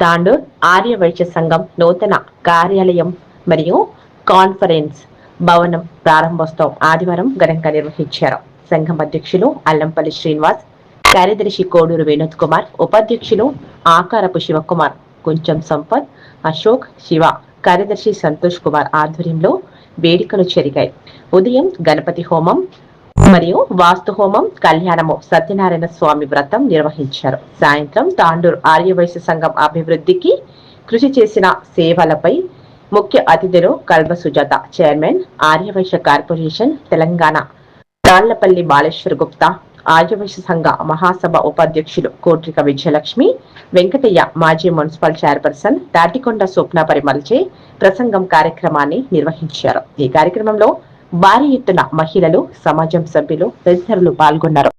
తాండూర్ ఆర్యవైశ్య సంఘం నూతన కార్యాలయం మరియు కాన్ఫరెన్స్ భవనం ప్రారంభోత్సవం ఆదివారం ఘనంగా నిర్వహించారు. సంఘం అధ్యక్షులు అల్లంపల్లి శ్రీనివాస్, కార్యదర్శి కోడూరు వినోద్ కుమార్, ఉపాధ్యక్షులు ఆకారపు శివకుమార్, కొంచెం సంపత్, అశోక్, శివ, కార్యదర్శి సంతోష్ కుమార్ ఆధ్వర్యంలో వేడుకలు జరిగాయి. ఉదయం గణపతి హోమం మరియు వాస్తు హోమం, కళ్యాణము, సత్యనారాయణ స్వామి వ్రతం నిర్వహించారు. సాయంత్రం తాండూరు ఆర్యవైశ్య సంఘం అభివృద్ధికి కృషి చేసిన సేవలపై ముఖ్య అతిథులు కల్వ సుజాత, చైర్మన్ ఆర్యవైశ్య కార్పొరేషన్ తెలంగాణ, తాళ్లపల్లి బాలేశ్వర్ గుప్తా, ఆర్యవైశ్య సంఘ మహాసభ ఉపాధ్యక్షులు కోట్రిక విజయలక్ష్మి, వెంకటయ్య, మాజీ మున్సిపల్ చైర్పర్సన్ తాటికొండ స్వప్న పరిమల్చే ప్రసంగం కార్యక్రమాన్ని నిర్వహించారు. ఈ కార్యక్రమంలో భారీ ఎత్తున మహిళలు, సమాజం సభ్యులు తదితరులు పాల్గొన్నారు.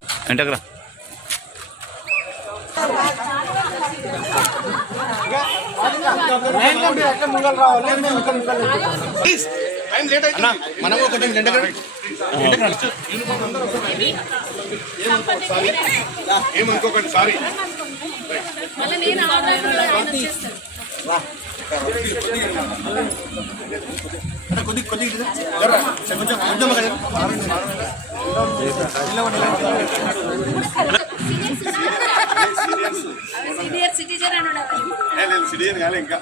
ఏమనుకోకండి, సారీ. సిటిజన్ కాలే ఇంకా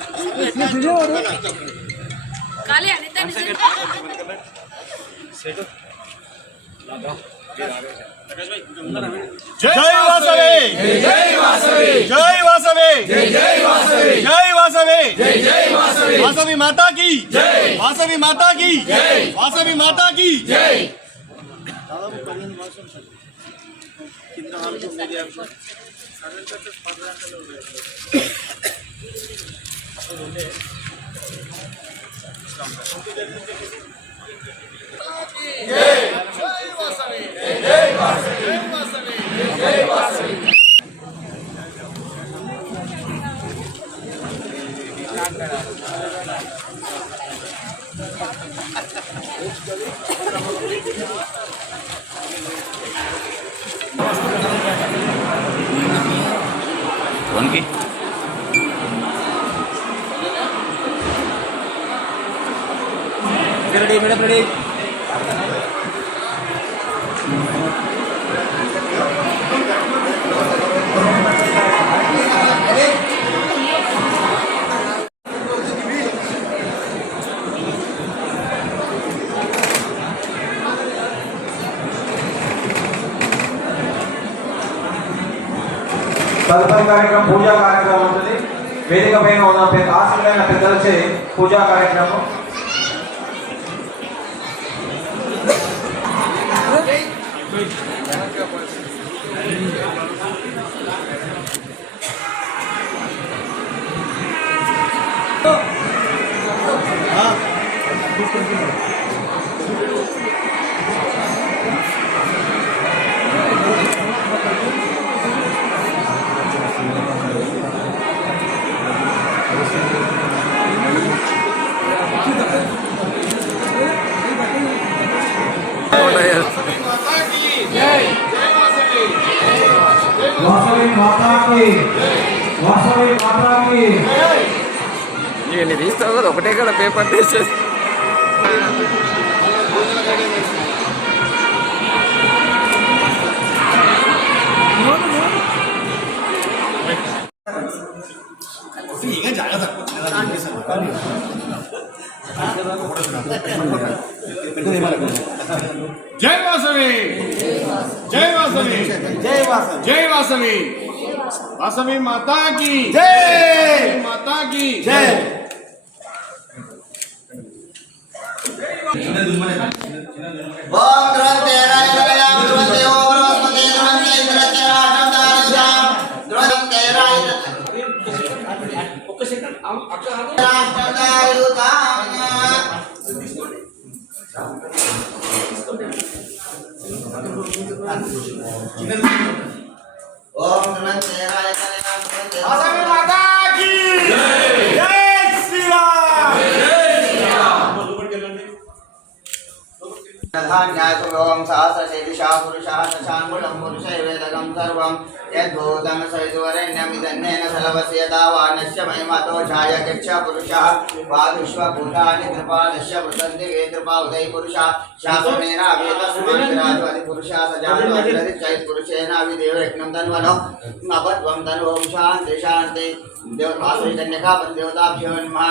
జై వాసవి, జై వాసవి, జై వాసవి, జై వాసవి, జై వాసవి, జై వాసవి, వాసవి మాతా की జై, వాసవి మాతా की జై, వాసవి మాతా की జై. Ready, madam, ready. తదుపరి కార్యక్రమం పూజా కార్యక్రమం ఉంటుంది. వేదిక పైన ఉన్న ఆశీర్వైన పెద్దలచే పూజా కార్యక్రమం. వాసవి మాతాకి, వాసవి మాతాకి. ఇవన్నీ తీస్తావు కదా, ఒకటే కదా పేపర్ తీసేది. జై వాసవి, జై వాసవి, జై వాసవి, జై వాసవి, వాసవి మాతా की జై, మాతా की జై. వాసవి మాతా की జై, జై శ్రీరామ్, జై శ్రీరామ్. न्यासोऽहं सहस्रशीर्षः पुरुषः शशाङ्कुलं पुरुषैवेदकं सर्वं यद्भूतं सवितुवरेण्यमिदन्नेन सलभस्य तावानस्य महिमतो छायगच्छ पुरुषः वादुष्वभूतानि कृपादस्य वृतन्ति वे कृपा उदय पुरुषः शासनेन अभितस्मादिपुरुषः सजातपुरुषेण अभिदेवयज्ञं तन्वनो नभत्वं तनुवं शान्ति शान्ति देवताश्रीकन्यका देवताभ्यो नमः।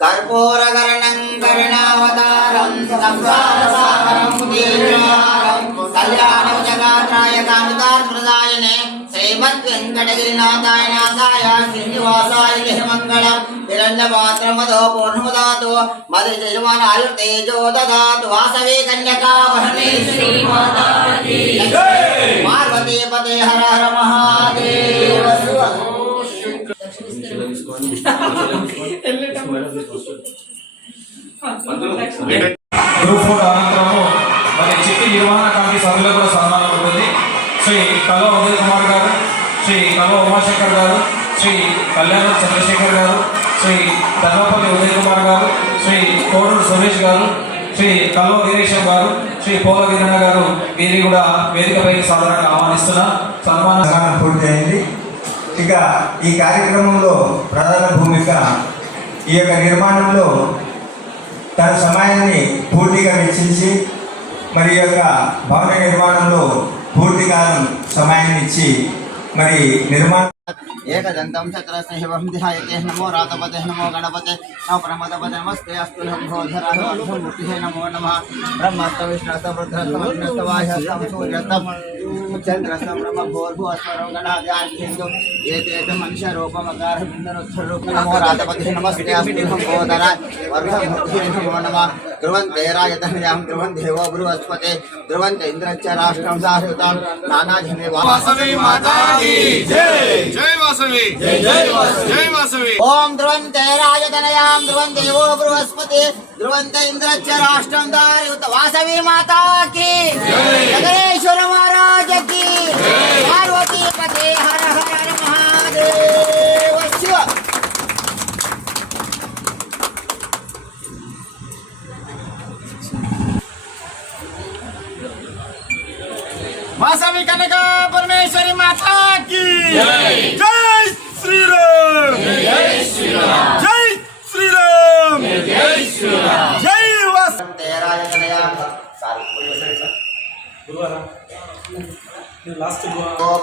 कर्पूरकरणं करुणावतारं संसारसागरं मुदीर्यहारं कल्याणं जगात्राय कामितार्थप्रदायिने श्रीमद्वेङ्कटगिरिनाथाय नाथाय श्रीनिवासाय मंगलम हिरण्यपात्रमदो पूर्णमुदातो मधुजयमानायुर्तेजो ददातु वासवे कन्यका परमेश्वरी माता की जय। पार्वती पते हर हर महादेव शिव। గ్రూప్ 4 అనంతరము మరి చిట్టి నిర్వహణ కమిటీ సభ్యులు కూడా సన్మానం ఉంటుంది. శ్రీ కల్వ ఉదయ్ కుమార్ గారు, శ్రీ కల్వ ఉమాశంకర్ గారు, శ్రీ కళ్యాణ చంద్రశేఖర్ గారు, శ్రీ ధర్మపల్లి ఉదయ్ కుమార్ గారు, శ్రీ కోడూరు సురేష్ గారు, శ్రీ కల్వ వీరేశం గారు, శ్రీ పోల వీరన్న గారు వీరి కూడా వేదికపైకి సాధారణంగా ఆహ్వానిస్తున్నా. సన్మానం పూర్తయింది. ఇక ఈ కార్యక్రమంలో ప్రధాన భూమిక ఈ యొక్క నిర్మాణంలో తన సమయాన్ని పూర్తిగా వెచ్చించి మరి ఈ యొక్క భవన నిర్మాణంలో పూర్తి కాలం సమయాన్ని ఇచ్చి మరి నిర్మాణ एकदन्तं चतुरस्रहिवं ध्यायते नमो रातपते नमो गणपते नमो प्रमदपते नमस्ते अस्तु लम्भोधराय मूर्तिहे नमो नमः। ब्रह्मस्तं विष्णुस्तं रुद्रस्तं अग्निस्तं वायुस्तं सूर्यस्तं चन्द्रस्तं ब्रह्मभूर्भुवस्वरं गणाद्यान्हिन्दुं एतेषु मनुष्यरूपमकारबिन्दुरुद्धरूपं नमो रातपते नमस्ते अस्तु लम्भोधराय वर्धमूर्तिहे नमो नमः। ध्रुवन्ते राजधन्यां ध्रुवन् देवो बृहस्पते ध्रुवन्ते इन्द्रश्च राष्ट्रं साहृतां नानाजने वासवी माता की जय। जय वासवी जय जय वासवी जय वासवी। ओम ध्रुवन्ते राजधनयां ध्रुवन् देवो बृहस्पति ध्रुवन्ते इन्द्रश्च राष्ट्रं दारयुत वासवी माता की जगदीश्वर महाराज की पार्वती पते हर हर महादेव शिव। वासवी कनका परमेश्वरी माता की जय। जय श्री राम जय श्री राम जय श्री राम जय श्री राम जय वासवी।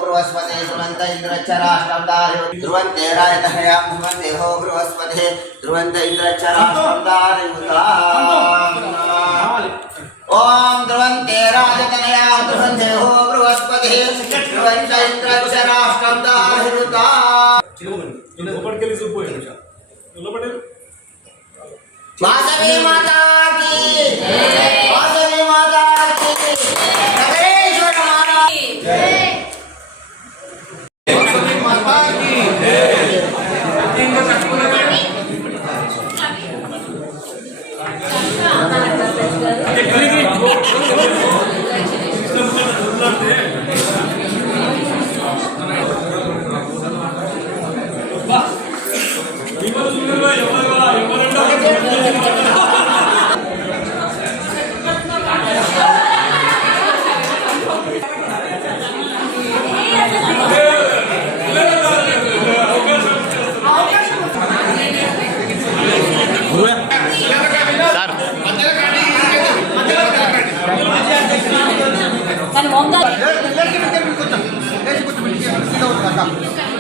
बृहस्पति ध्रुवन्त इन्द्रश्च राष्ट्रं दारयुत ध्रुवन्ते राजधनयां ध्रुवन् देवो बृहस्पति ध्रुवन्त इन्द्रश्च राष्ट्रं दारयुत। ओम ध्रुवन्ते राजधनयां ध्रुवन् देवो बृहस्पति ध्रुवन्त इन्द्रश्च राष्ट्रं दारयुत। वासवी माता की वासवी माता की जगदीश्वर महाराज वासवी माता की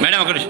మేడం ఒకటి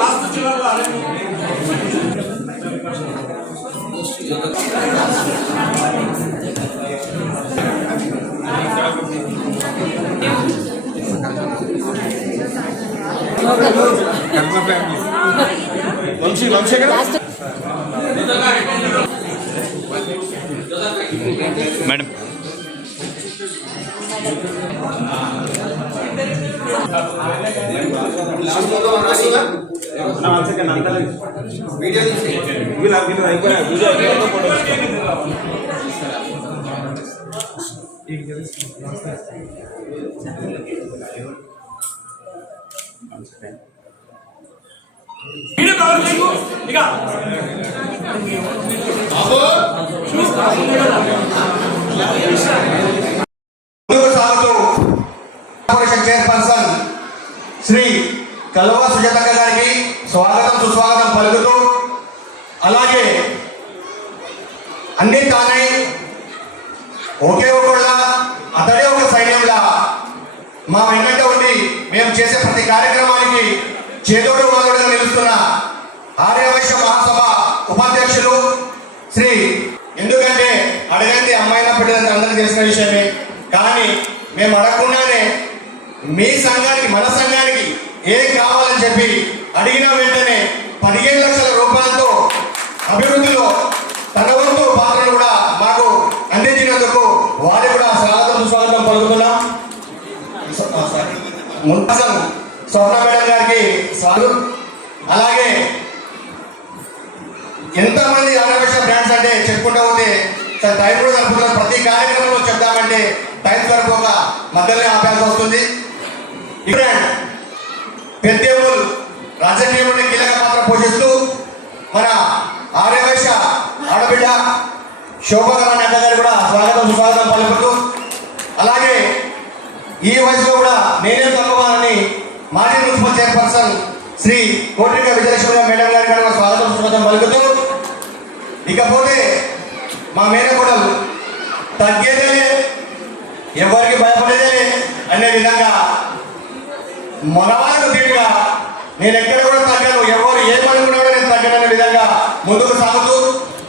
लास्ट మేడం ముందుకు సాగుతూ కార్పొరేషన్ చైర్పర్సన్ శ్రీ కల్వ సుజాతక్క గారికి స్వాగతం సుస్వాగతం పలుకుతూ, అలాగే అన్ని తానై ఒకే ఒకళ్ళ అతడే ఒక సైన్యంలా మా వెంట ఉండి మేము చేసే ప్రతి కార్యక్రమానికి చేదోడు వాదోడుగా నిలుస్తున్న ఆర్యవైశ్య మహాసభ ఉపాధ్యక్షులు శ్రీ, ఎందుకంటే అడగండి అమ్మాయిన బిడ్డలంతా అందరికీ తెలిసిన విషయమే, కానీ మేము అడగకుండానే మీ సంఘానికి మన సంఘానికి ఏం కావాలని చెప్పి అడిగిన వెంటనే 15 లక్షల రూపాయలతో అభివృద్ధిలో తన వంతు పాత్రను కూడా మాకు అందించినందుకు వారికి కూడా స్వాగతం సుస్వాగతం పలుకుతున్నాం. ముంతాసం స్వర్ణ మేడం గారికి స్వాగతం. అలాగే ఎంతమంది ఆర్యవైశ్య బ్రాండ్స్ అంటే చెప్పుకుంటూ ఉంటే టైం కూడా సరిపోతున్నారు. ప్రతి కార్యక్రమంలో చెప్తామంటే టైం సరిపోక మధ్యలో ఆపాల్సి వస్తుంది. ఇక్కడ పెద్దెవులు రాజకీయంలో కీలక పాత్ర పోషిస్తూ మన ఆర్యవైశ్య ఆడబిడ్డ శోభకరాణి అక్క గారు కూడా స్వాగతం సుస్వాగతం పలుకుతూ, అలాగే ఈ వయసులో కూడా నేనే తక్కువని మాజీ municipal chairperson Shri కోట్రిక Vijayalakshmi madam గారి కూడా స్వాగతం సుస్వాగతం పలుకుతూ, ఇకపోతే మా మేనకోడలు తగ్గేదే ఎవరికి భయపడేదే అనే విధంగా మనవాళ్ళకు తీరుగా నేను ఎక్కడ కూడా తగ్గను, ఎవరు ఏమనుకున్నా కూడా నేను తగ్గననే విధంగా ముందుకు సాగుతూ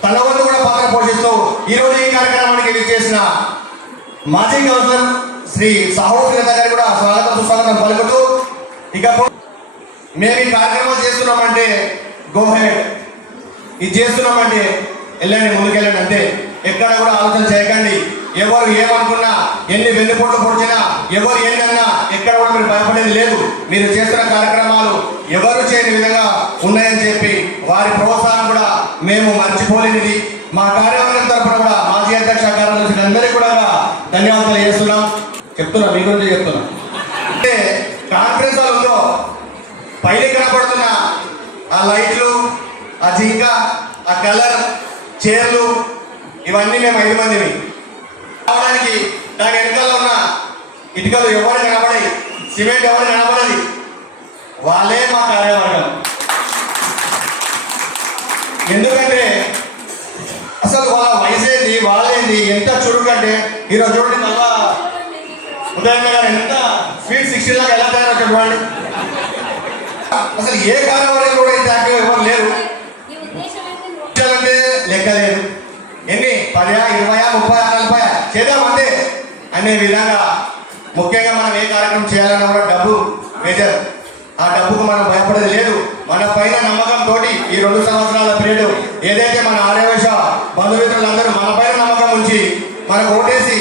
తన వంతు కూడా పాత్ర పోషిస్తూ ఈరోజు ఈ కార్యక్రమానికి విచ్చేసిన మాజీ కౌన్సిలర్ శ్రీ సాహోశ్రీలత గారికి కూడా స్వాగతం సుస్వాగతం పలుకుతూ, ఇకపోతే మేము ఈ కార్యక్రమం చేస్తున్నామంటే గో హెడ్, ఇది చేస్తున్నామంటే వెళ్ళండి, ముందుకెళ్ళండి అంతే. ఎక్కడ కూడా ఆలోచన చేయకండి. ఎవరు ఏమనుకున్నా, ఎన్ని వెన్నుపోట్లు పొడిచినా, ఎవరు ఏంటన్నా ఎక్కడ కూడా మీరు భయపడేది లేదు. మీరు చేస్తున్న కార్యక్రమాలు ఎవరు చేయని విధంగా ఉన్నాయని చెప్పి వారి ప్రోత్సాహం కూడా మేము మర్చిపోలేనిది. మా కార్యవర్గం తరఫున కూడా మాజీ అధ్యక్ష కార్యదర్శులు అందరికీ కూడా ధన్యవాదాలు చేస్తున్నాం. చెప్తున్నా, మీ గురించి చెప్తున్నా. అంటే కాన్ఫరెన్స్ హాల్లో పైన కనపడుతున్న ఆ లైట్లు, ఆ జింక, ఆ కలర్, చైర్లు, ఇవన్నీ మేము 5 మందిని రావడానికి దాని వెనుకల్లో ఉన్న ఇటుకలు ఎవరు కనబడాయి, సిమెంట్ ఎవరు కనబడది, వాళ్ళే మా కార్యవర్గం. ఎందుకంటే అసలు వాళ్ళ వయసేంది, వాళ్ళేంది, ఎంత చురుకంటే ఈరోజు చూడండి మళ్ళా ఉదయం గారు ఎంత స్వీట్ 16 లాగా ఎలా తయారవుతాడు వాళ్ళు. అసలు ఏ కార్యవర్గం కూడా ఇంత యాక్టివ్ ఎవరు లేరు. అంటే లెక్క లేదు, ఎన్ని 10, 20, 30, 40 చేద్దామంటే అనే విధంగా. ముఖ్యంగా మనం ఏ కార్యక్రమం చేయాలన్నా కూడా డబ్బు మేజర్. ఆ డబ్బుకు మనం భయపడేది లేదు. మన పైన నమ్మకం తోటి ఈ 2 సంవత్సరాల పీరియడ్ ఏదైతే మన ఆర్యవైశ్య బంధుమిత్రులందరూ మన పైన నమ్మకం ఉంచి మనకు ఓటేసి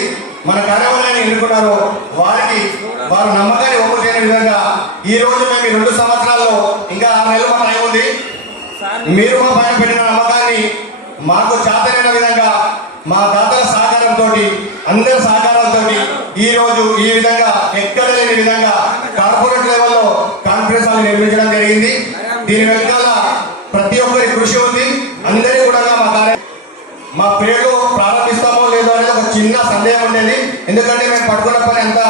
మన కార్యవర్గాన్ని ఎన్నుకున్నారో వారికి వారు నమ్మకాన్ని ఒమ్ము చేయని విధంగా ఈ రోజు మేము ఈ 2 సంవత్సరాల్లో ఇంకా 6 నెలలు మా టైం ఉంది. మీరు మా పైన పెట్టిన నమ్మకాన్ని మాకు చేతనైన విధంగా మా దాతల సహకారంతో, అందరి సహకారంతో ఈ రోజు ఈ విధంగా ఎక్కడ లేని విధంగా కార్పొరేట్ లెవెల్లో కాన్ఫరెన్స్ హాల్ నిర్మించడం జరిగింది. దీని వెనకాల ప్రతి ఒక్కరి కృషి ఉంది. అందరికీ కూడా మా పేరు ప్రారంభిస్తామో లేదో అనేది ఒక చిన్న సందేహం ఉండేది. ఎందుకంటే మేము పట్టుకున్న పని అంత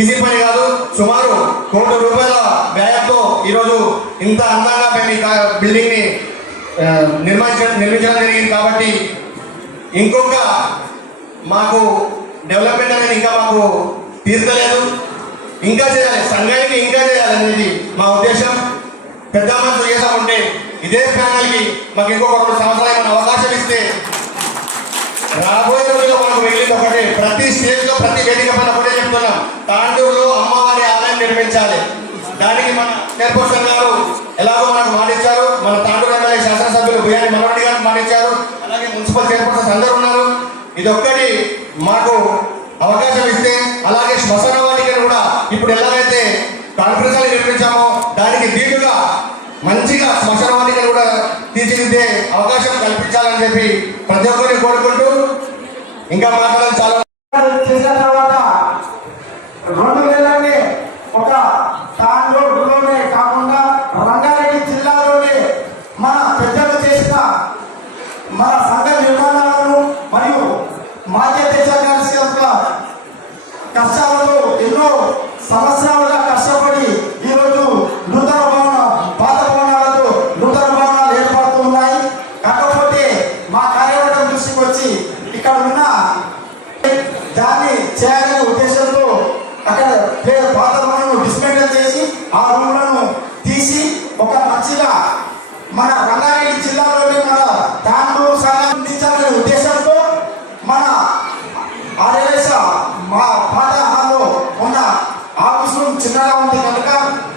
ఈజీ పని కాదు. సుమారు ₹1 కోటి వ్యయంతో ఈరోజు ఇంత అందంగా మేము ఈ బిల్డింగ్ ని నిర్మించడం జరిగింది. కాబట్టి ఇంకొక మాకు డెవలప్మెంట్ అనేది ఇంకా మాకు తీర్చలేదు, ఇంకా చేయాలి, సంఘానికి ఇంకా చేయాలనేది మా ఉద్దేశం. పెద్ద మనసు చేసామంటే ఇదే ప్యానల్కి మాకు ఇంకొక 2 సంవత్సరాలు ఏమైనా అవకాశం ఇస్తే రాబోయే రోజుల్లో మనకు మిగిలింది ఒకటే. ప్రతి స్టేజ్ లో ప్రతి వేదిక పైన ఒకటే చెప్తున్నాం, తాండూరులో అమ్మవారి ఆలయం నిర్మించాలి. దానికి మన చైర్పర్సన్ గారు ఎలాగో మనకు మాటిచ్చారు, మన తాండూరు ఎమ్మెల్యే శాసనసభ్యులు బియ్యాని మనోహర్ గారు మాటిచ్చారు, అలాగే మున్సిపల్ చైర్పర్సన్స్ అందరూ ఉన్నారు. ఇది ఒక్కటి మాకు అవకాశం ఇస్తే, అలాగే శ్మశాన వాటికను కూడా ఇప్పుడు ఎలాగైతే కాన్ఫరెన్స్ నిర్వహించామో దానికి దీటుగా మంచిగా శ్మశాన వాటికను కూడా తీర్చిదిద్దే అవకాశం కల్పించాలని చెప్పి ప్రతి ఒక్కరిని కోరుకుంటూ ఇంకా మాట్లాడాలి చాలా చేసిన తర్వాత 2 నెలలనే ఒక తాండూరులోనే కాకుండా రంగారెడ్డి జిల్లాలోనే మన పెద్దలు చేసిన మన సంఘ నిర్మాణాలను మరియు మాజీ అధ్యక్ష కష్టాలతో ఎన్నో సంవత్సరాలుగా కష్టపడి ఈరోజు నూతన పాత భవనాలతో నూతన భవనాలు ఏర్పడుతూ ఉన్నాయి. కాకపోతే మా కార్యవర్గం దృష్టికి వచ్చి ఇక్కడ ఉన్న దాన్ని చేయాలనే ఉద్దేశంతో అక్కడ పాత భవనం డిస్మెంటల్ చేసి ఆ రూమ్లను తీసి ఒక మంచిగా మన రంగారెడ్డి జిల్లాలోని మన తాండూరు సంఘాలనే ఉద్దేశంతో మన ఆర్ఎస్ మా పాత హాల్లో ఉన్న ఆఫీసు చిన్నగా ఉంది కనుక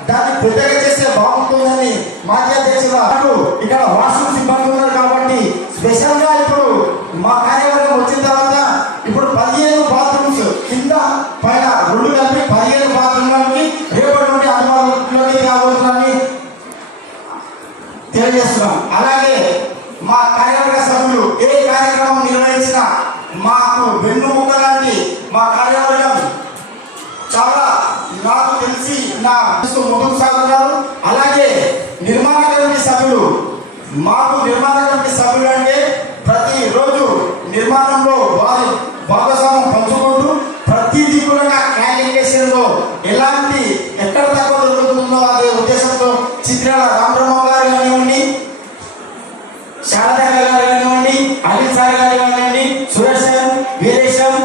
దాన్ని పెద్దగా చేస్తే బాగుంటుందని మాజీ అధ్యక్షులు ఇక్కడ వాష్రూమ్ సిబ్బంది ఉన్నారు కాబట్టి స్పెషల్ గా ఇప్పుడు మా కార్యవర్గం వచ్చిన తర్వాత ఇప్పుడు 15 బాత్రూమ్స్ కింద పైన 2 కలిపి 15 బాత్రూమ్లకి రేపటి నుండి అందుబాటులోకి రాబోతుందని తెలియజేస్తున్నాం. అలాగే మా కార్యవర్గ సభ్యులు ఏ కార్యక్రమం నిర్వహించినా మాకు వెన్నుముక్క లాంటి మా కార్యవర్గం చాలా నాకు తెలిసి నా ముందుకు సాగుతున్నారు. అలాగే నిర్మాణ కమిటీ సభ్యులు మాకు నిర్మాణ కమిటీ సభ్యులు అంటే ప్రతిరోజు నిర్మాణంలో వారి భాగస్వామ్యం పంచుకుంటూ ప్రతి దిగులుగా క్యాలిక్యులేషన్ లో ఎలాంటి ఎక్కడ తక్కువ దొరుకుతుందో అదే ఉద్దేశంతో చిత్రాల రామబ్రహ్మ గారు కానివ్వండి, శారద గారు కానివ్వండి, అనిల్ సార్ గారు కానివ్వండి, సురేశం, వీరేశం,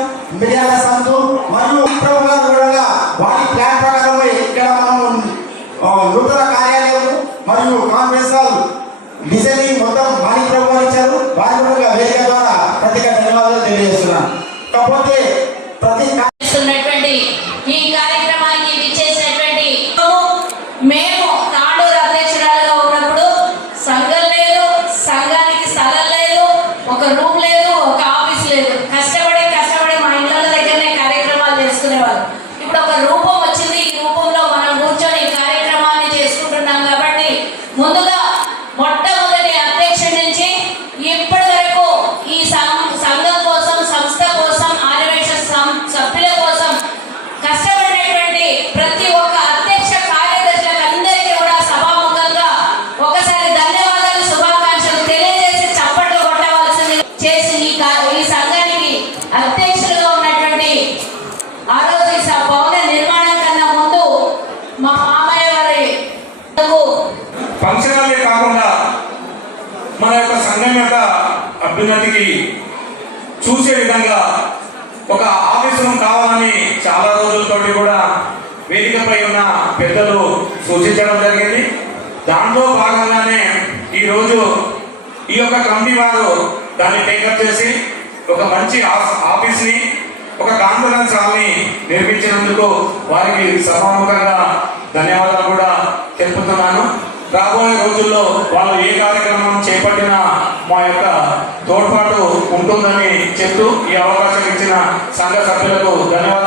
మిర్యాల సంతు మరియు ప్రభు గారు కూడా వారి ప్లాన్ ప్రకారం ఇక్కడ మనం నూతన కార్యాలయం మరియు కాంగ్రెస్ హాల్ డిజైనింగ్ మొత్తం వారి ప్రభు గారు ఇచ్చారు. వారి కూడా వేదిక ద్వారా ప్రత్యేక ధన్యవాదాలు తెలియజేస్తున్నాను. కాకపోతే ప్రతి ఈ కార్యక్రమానికి విచ్చేసినటువంటి మేము తాండూరు అధ్యక్షురాలుగా ఉన్నప్పుడు సంఘం లేదు, సంఘానికి స్థలం లేదు, ఒక రూమ్ లేదు, ఒక ఆఫీస్ లేదు. కష్టపడి మా ఇండ్ల దగ్గరనే కార్యక్రమాలు చేసుకునేవాళ్ళు. ఇప్పుడు ఒక రూపం వచ్చింది, ఈ రూపంలో మనం కూర్చొని ఈ కార్యక్రమాన్ని చేసుకుంటున్నాం కాబట్టి ముందుగా మొట్టమొదటి అధ్యక్షుడి నుంచి ఇప్పటి వరకు ఈ సంఘం కోసం, సంస్థ కోసం, ఆర్యవేశ సభ్యుల కోసం కష్టపడినటువంటి ప్రతి ఒక్క అధ్యక్ష కార్యదర్శులకు అందరికీ కూడా సభాముఖంగా ఒకసారి ధన్యవాదాలు, శుభాకాంక్షలు తెలియజేసి చప్పట్లు కొట్టవలసింది చేసి ఈ సంఘానికి అధ్యక్షులుగా ఉన్నటువంటి ఆ రోజు ఈ భవన నిర్మాణం కన్నా ముందు మా మామయ్య వారి ఫంక్షనాలే కాకుండా మన యొక్క సంఘం యొక్క అభ్యున్నతికి చూసే విధంగా ఒక ఆఫీసు కావాలని చాలా రోజులతోటి కూడా వేదికపై ఉన్న పెద్దలు సూచించడం జరిగింది. దాంట్లో భాగంగానే ఈరోజు ఈ యొక్క కమిటీ వారు దాన్ని టేకప్ చేసి ఒక మంచి ఆఫీస్ని, ఒక కాన్ఫరెన్స్ హాల్ని నిర్మించినందుకు వారికి సభాముఖంగా ధన్యవాదాలు కూడా తెలుపుతున్నాను. రాబోయే రోజుల్లో వాళ్ళు ఏ కార్యక్రమం చేపట్టినా మా యొక్క తోడ్పాటు ఉంటుందని చెప్తూ ఈ అవకాశం ఇచ్చిన సంఘ సభ్యులకు ధన్యవాదాలు.